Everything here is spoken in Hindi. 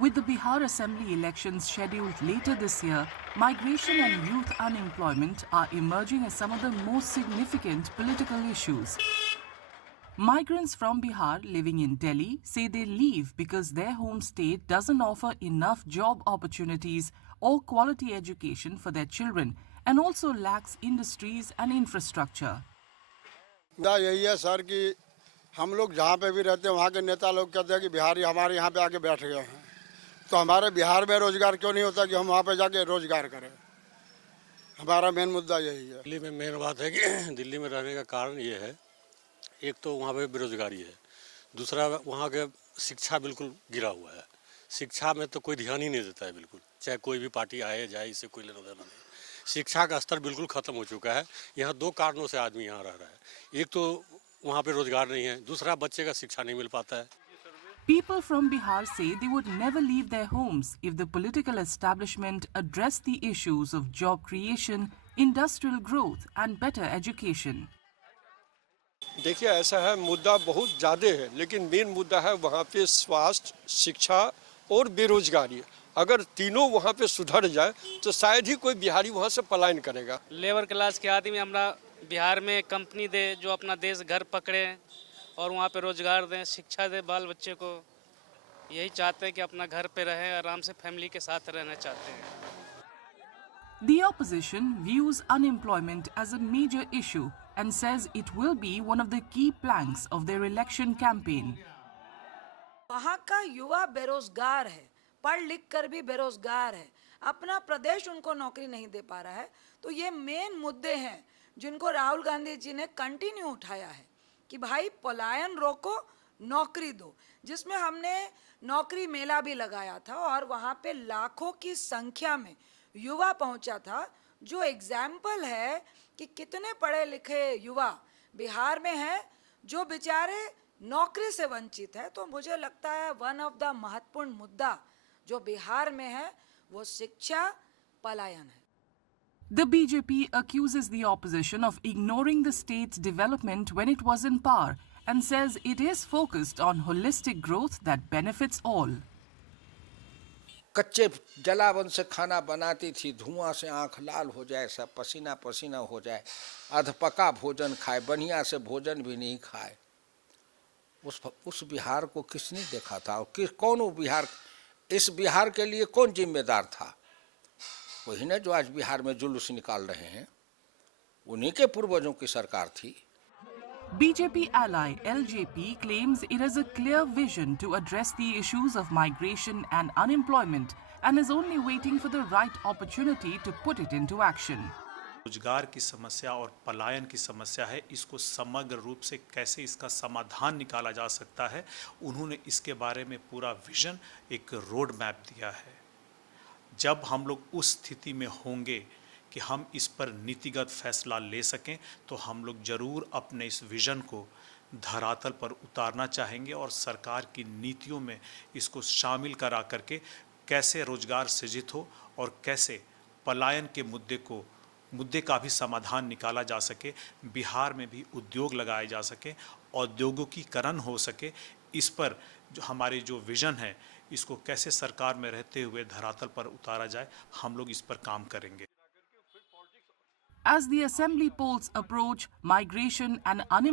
With the Bihar Assembly elections scheduled later this year, migration and youth unemployment are emerging as some of the most significant political issues. Migrants from Bihar living in Delhi say they leave because their home state doesn't offer enough job opportunities or quality education for their children and also lacks industries and infrastructure. मुद्दा यही है सर कि हम लोग जहाँ पे भी रहते हैं वहाँ के नेता लोग कहते हैं कि बिहारी हमारे यहाँ पे आके बैठ गए हैं, तो हमारे बिहार में रोजगार क्यों नहीं होता कि हम वहाँ पे जाके रोजगार करें। हमारा मेन मुद्दा यही है। दिल्ली में मेन बात है कि दिल्ली में रहने का कारण ये है, एक तो वहाँ पे बेरोजगारी है, दूसरा वहाँ के शिक्षा बिल्कुल गिरा हुआ है। शिक्षा में तो कोई ध्यान ही नहीं देता है बिल्कुल, चाहे कोई भी पार्टी आए जाए, इससे कोई लेना देना नहीं। शिक्षा का स्तर बिल्कुल खत्म हो चुका है। यहाँ दो कारणों से आदमी यहाँ रह रहा है, एक तो वहाँ पे रोजगार नहीं है, दूसरा बच्चे का शिक्षा नहीं मिल पाता है। People from Bihar say they would never leave their homes if the political establishment addressed the issues of job creation, industrial growth and better education. देखिए ऐसा है, मुद्दा बहुत ज़्यादा है, लेकिन मेन मुद्दा है वहाँ पे स्वास्थ्य, शिक्षा और बेरोजगारी। अगर तीनों वहाँ पे सुधर जाए तो शायद ही कोई बिहारी वहाँ से पलायन करेगा। लेबर क्लास के आदमी हमरा बिहार में कंपनी दे जो अपना देश घर पकड़े और वहाँ पे रोजगार दें, शिक्षा दे बाल बच्चे को। यही चाहते हैं कि अपना घर पे रहें, आराम से फैमिली के साथ रहना चाहते हैं। The opposition views unemployment as a major issue and says it will be one of the key planks of their election campaign. वहाँ का युवा बेरोजगार है, पढ़ लिख कर भी बेरोजगार है, अपना प्रदेश उनको नौकरी नहीं दे पा रहा है। तो ये मेन मुद्दे हैं जिनको राहुल गांधी जी ने कंटिन्यू उठाया है कि भाई पलायन रोको, नौकरी दो, जिसमें हमने नौकरी मेला भी लगाया था और वहाँ पे लाखों की संख्या में युवा पहुँचा था, जो एग्जाम्पल है कि कितने पढ़े लिखे युवा बिहार में हैं जो बेचारे नौकरी से वंचित है। तो मुझे लगता है वन ऑफ द महत्वपूर्ण मुद्दा जो बिहार में है वो शिक्षा, पलायन है। The BJP accuses the opposition of ignoring the state's development when it was in power and says it is focused on holistic growth that benefits all. कच्चे जलावन से खाना बनाती थी, धुआं से आंख लाल हो जाए, सब पसीना पसीना हो जाए, अधपका भोजन खाए, बढ़िया से भोजन भी नहीं खाए। उस बिहार को किसने देखा था और कौन वो बिहार, इस बिहार के लिए कौन जिम्मेदार था? वही ना जो आज बिहार में जुलूस निकाल रहे हैं, उन्हीं के पूर्वजों की सरकार थी। BJP ally LJP claims it has a clear vision to address the issues of migration and unemployment and is only waiting for the right opportunity to put it into action. रोजगार की समस्या और पलायन की समस्या है, इसको समग्र रूप से कैसे इसका समाधान निकाला जा सकता है, उन्होंने इसके बारे में पूरा विजन, एक रोड मैप दिया है। जब हम लोग उस स्थिति में होंगे कि हम इस पर नीतिगत फैसला ले सकें, तो हम लोग जरूर अपने इस विजन को धरातल पर उतारना चाहेंगे और सरकार की नीतियों में इसको शामिल करा करके कैसे रोजगार सृजित हो और कैसे पलायन के मुद्दे का भी समाधान निकाला जा सके, बिहार में भी उद्योग लगाए जा सके, औद्योगिकीकरण हो सके। इस पर जो हमारी जो विजन है, इसको कैसे सरकार में रहते हुए धरातल पर उतारा जाए, हम लोग इस पर काम करेंगे। As the assembly polls approach, migration and unemployment